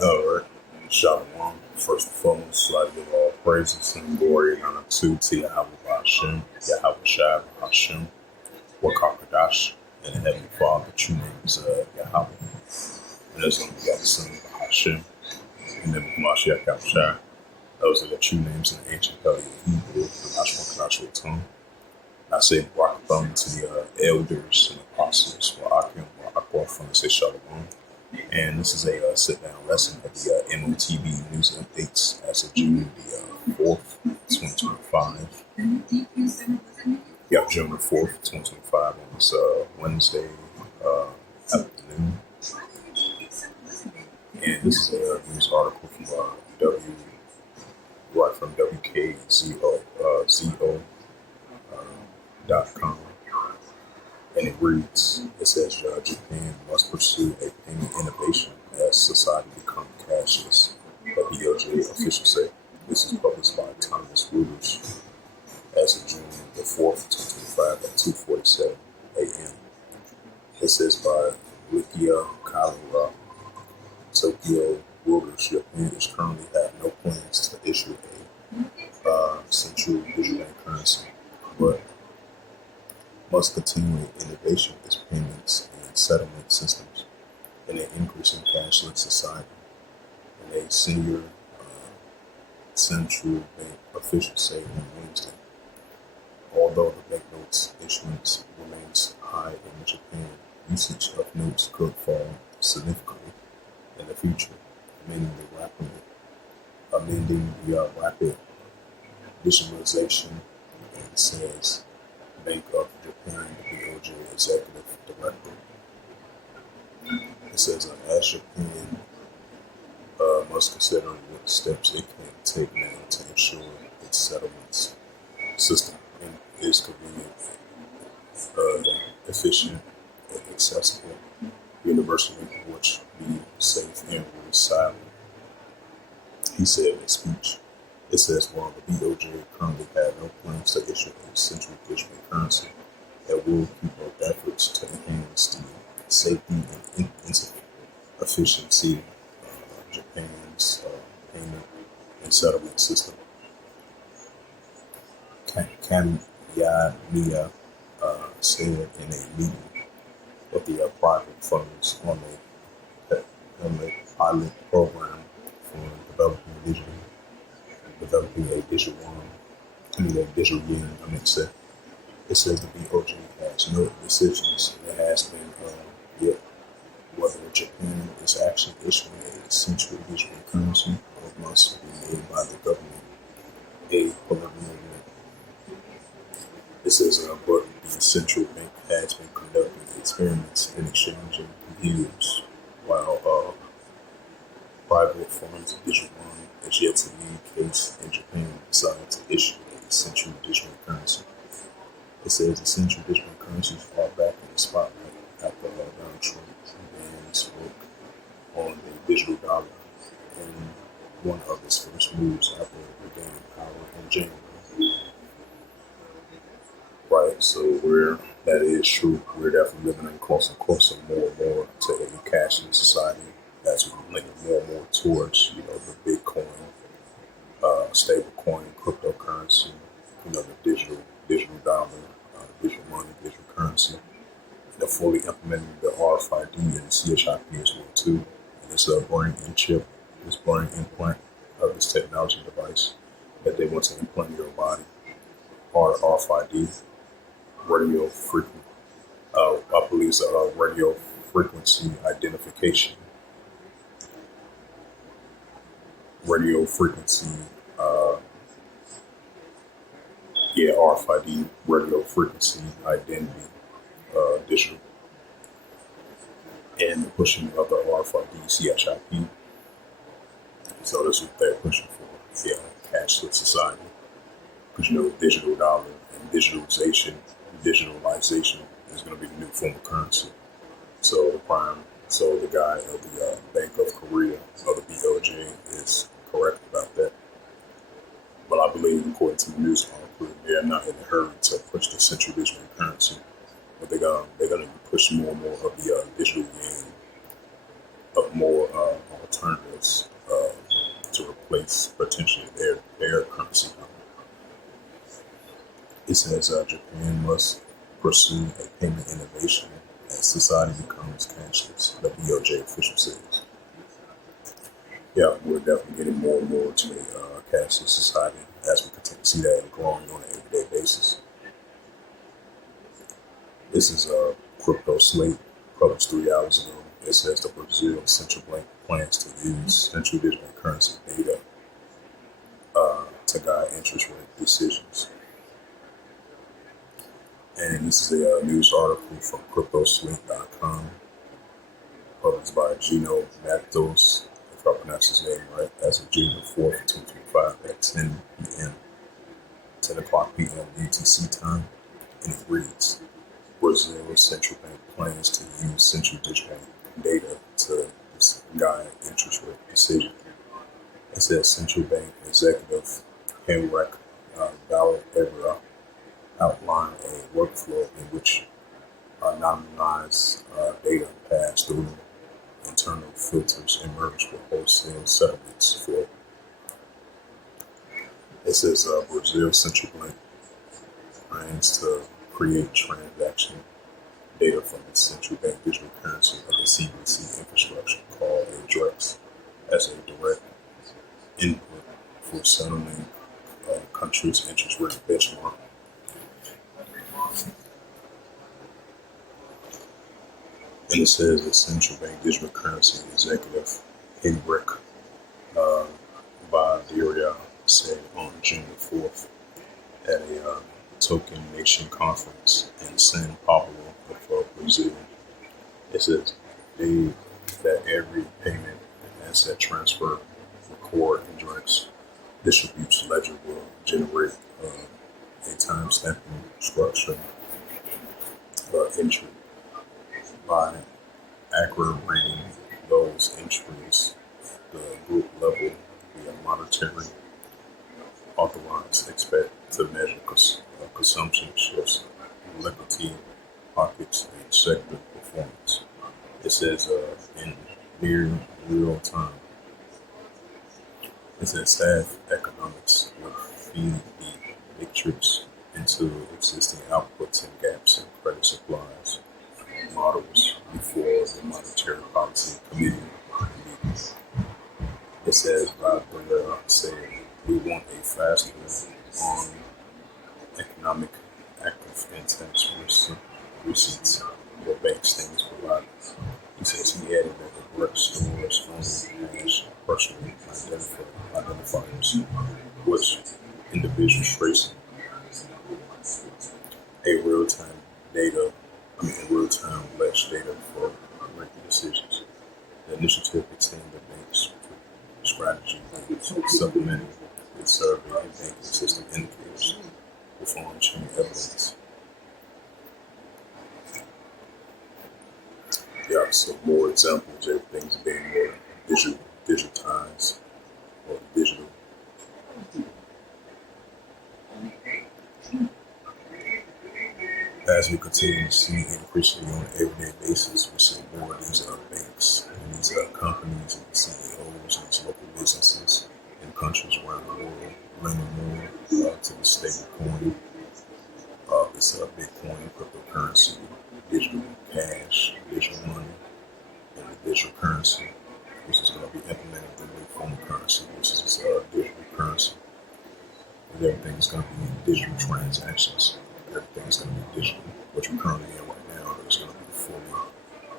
Alright. Shalom. First and foremost, I give all praises and glory and honor to Yahweh Hashem, Yahweh Shai Hashem, Wakakadash, and the Heavenly Father, the true name is Yahweh. And there's only got the Son of Hashem, and then Mashiach Shai. Those are the true names in the ancient Paleotic Hebrew, the Mashwan tongue. I say Barak to the elders and apostles, Wa'akim, Wa'akwa, from the say Shalom. And this is a sit-down lesson of the M.O.T.B news updates as of June the 4th, 2025. Yeah, June the 4th, 2025 on this Wednesday afternoon. And this is a news article from WKZO.com. And it reads, it says, Japan must pursue a payment innovation as society becomes cashless, a DOJ official say. This is published by Thomas Reuters as of June the 4th, 2025 at 2:47 a.m. It says by Likia Kalura, Tokyo Reuters, Japan is currently have no plans to issue a central digital currency, but must continue innovation in its payments and settlement systems in an increasing cashless society. And a senior central bank official said on Wednesday, although the banknotes issuance remains high in Japan, usage of notes could fall significantly in the future, amending the rapid digitalization, and says Bank of Japan, the BOJ executive director. It says as Japan must consider what steps it can take now to ensure its settlements system is convenient, efficient, and accessible, universally, which be safe and resilient. He said in a speech. It says while the BOJ currently have no plans to issue a central digital currency, it will keep up efforts to enhance the safety and efficiency of Japan's payment and settlement system. Kamiya said in a meeting with the private firms on the pilot program for developing a digital yen. It says the BOJ has no decisions. It has been yet whether Japan is actually issuing a central digital currency or must be made by the government a preliminary. It says but the central bank has been conducting experiments in exchanging views while private firms of digital one is yet to lead case in Japan decided to issue a central digital currency. It says the central digital currencies are back in the spotlight after Donald Trump banned work on the digital dollar in one of his first moves after regaining power in January. Right, so that is true. We're definitely living in closer and closer more and more to a cashless society as we're leaning more and more towards, the Bitcoin, stable coin, cryptocurrency, the digital dollar, digital money, digital currency. And they're fully implementing the RFID and the CHIP as well too. And this brain implant of this technology device that they want to implant in your body, RFID, radio frequency. I believe it's radio frequency identification. Radio frequency, RFID, radio frequency identity, digital, and the pushing of the RFID CHIP. So that's what they're pushing for, cashless society. Because digital dollar and digitalization is going to be the new form of currency. So the guy of the Bank of Korea, of the BOJ, is correct about that. I believe, according to the news article, they are not in a hurry to push the central digital currency. but they're gonna push more and more of the digital yen, of more alternatives to replace potentially their currency. It says Japan must pursue a payment innovation as society becomes cashless. The BOJ official says. Yeah, we're definitely getting more and more to a cashless society as we continue to see that growing on an everyday basis. This is a crypto slate published 3 hours ago. It says the Brazil central bank plans to use central digital currency data to guide interest rate decisions. And this is a news article from CryptoSlate.com, published by Gino Matos, if I pronounce his name right, as of June 4th, 2025 at 10 p.m., 10 o'clock p.m. UTC time. And it reads, Brazil's central bank plans to use central digital data to guide interest rate decisions. It says central bank executive Henrik Valera outlined a workflow in which anonymized data passed through internal filters and merged with wholesale settlements for. It says Brazil central bank plans to create transaction data from the central bank digital currency of the CBC infrastructure called a DREX as a direct input for settling country's interest rate benchmark. And it says the central bank digital currency executive Henrik Valera said on June 4th at a Token Nation conference in São Paulo of Brazil. It says that every payment and asset transfer, record, and directs distributes ledger will generate a time-stamping structure entry by aggregating those entries at the group level via monetary authorized expect to measure consumption shifts, liquidity, pockets, and sector performance. It says in near real time. It says staff economics will feed the matrix into existing outputs and gaps in credit supplies models before the Monetary Policy Committee meetings. It says Valera said we want a faster on economic active and tax receipts for bank statements provided. He says he added that the direct stores only has personal identifiers, which individuals tracing a real-time ledger data for rate decisions. The initiative extended the bank's strategy and supplemented its survey and banking system indicators with on-chain evidence. Yeah, so more examples, everything's being more digitized or digital. As we continue to see increasingly on an everyday basis, we see more of these banks and these companies and CEOs and these local businesses in countries around the world lending more to the stable coin, this Bitcoin, cryptocurrency, digital cash, digital money, and the digital currency, which is going to be implemented in the new form of currency, which is digital currency. And everything's going to be digital transactions. Everything's going to be digital. What you're currently in right now is going to be fully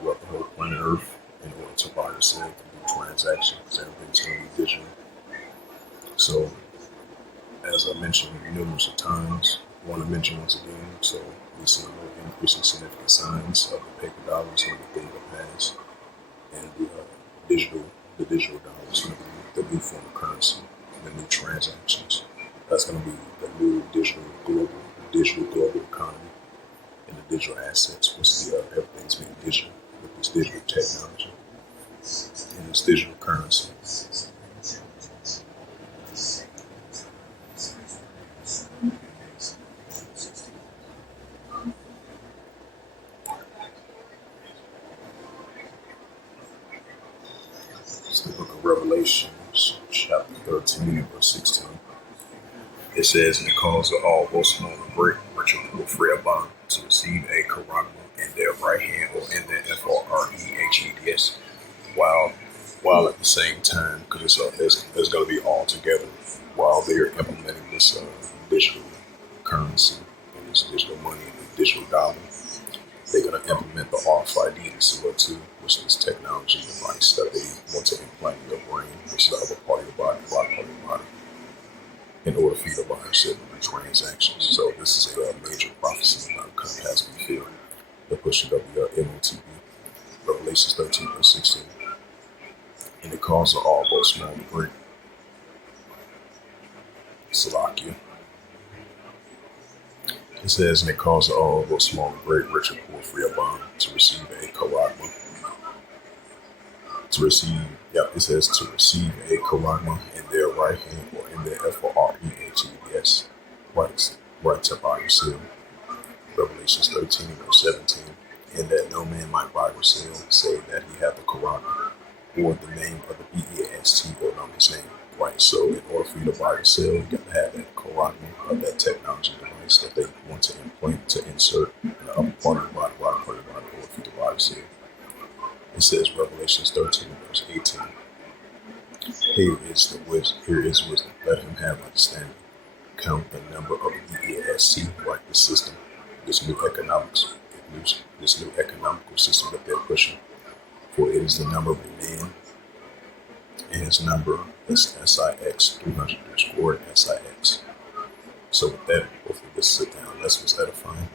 what the whole planet Earth in order to buy or sell to do transactions, because everything's going to be digital. So, as I mentioned numerous of times, I want to mention once again, so we see more increasing significant signs of the paper dollar is going to be thing of the past, and the digital dollar is going to be the new form of currency, the new transactions. That's going to be the new digital global economy, and the digital assets, which everything's being digital with this digital technology and this digital currency. It's the book of Revelations, chapter 13, verse 16. It says, "And it calls all, both small and great, rich and poor, free or bond, to receive a charagma in their right hand or in their FOREHEDS, while at the same time, because it's going to be all together while they're implementing this digital currency and this digital money and the digital dollar. They're going to implement the RFID and CO2, which is technology device that they want to implant in your brain, which is the upper part of your body, the bottom part of your body, in order for you to buy and sell and transactions." So this is a major prophecy about kind of has been fulfilled. They're pushing up the M.O.T.B, Revelations 13 verse 16. "And the cause of all, both small and great, Salakia." It says, "And it calls all, both small and great, rich and poor, free or bond, to receive a charagma." It says to receive a charagma in their right hand or in their FOREHEDS, right to buy or sell. Revelations 13 verse 17. "And that no man might buy or sell, save that he hath the charagma, or the name of the BEST, or not his name." Right, so in order for you to buy or sell, you got to have that charagma of that technology device that they want to implant, to insert in the upper part of the body, bottom part of the body, in order for you to buy or sell. It says, Revelations 13 verse 18. Here is wisdom. Let him have understanding. Count the number of the BEST, right? The system, this new economical system that they're pushing. For it is the number of a man, and his number is SIX 300 scored SIX. So with that, hopefully this sit down lesson was edifying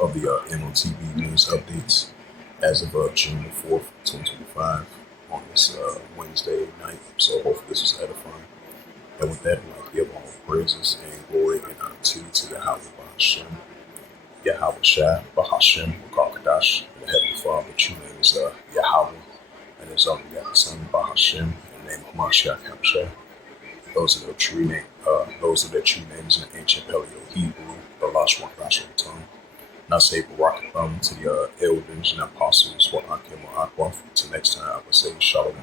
of the M.O.T.B news updates as of June the 4th, 2025, on this Wednesday night. So hopefully this was edifying. And with that, I'd like to give all praises and glory and honor to Yahweh Bahashem, Yahweh Shai, Bahashem, Wakakadash, the Heavenly Father. True name is Yahweh, and his only begotten Son, Bahashem, in the name of Mashiach Hamashah. Those are their true names in the ancient Paleo-Hebrew, the Lashwan tongue. And I say Barak to the elders and apostles, Wa'akim Wa'akwaf. Till next time, I will say Shalom.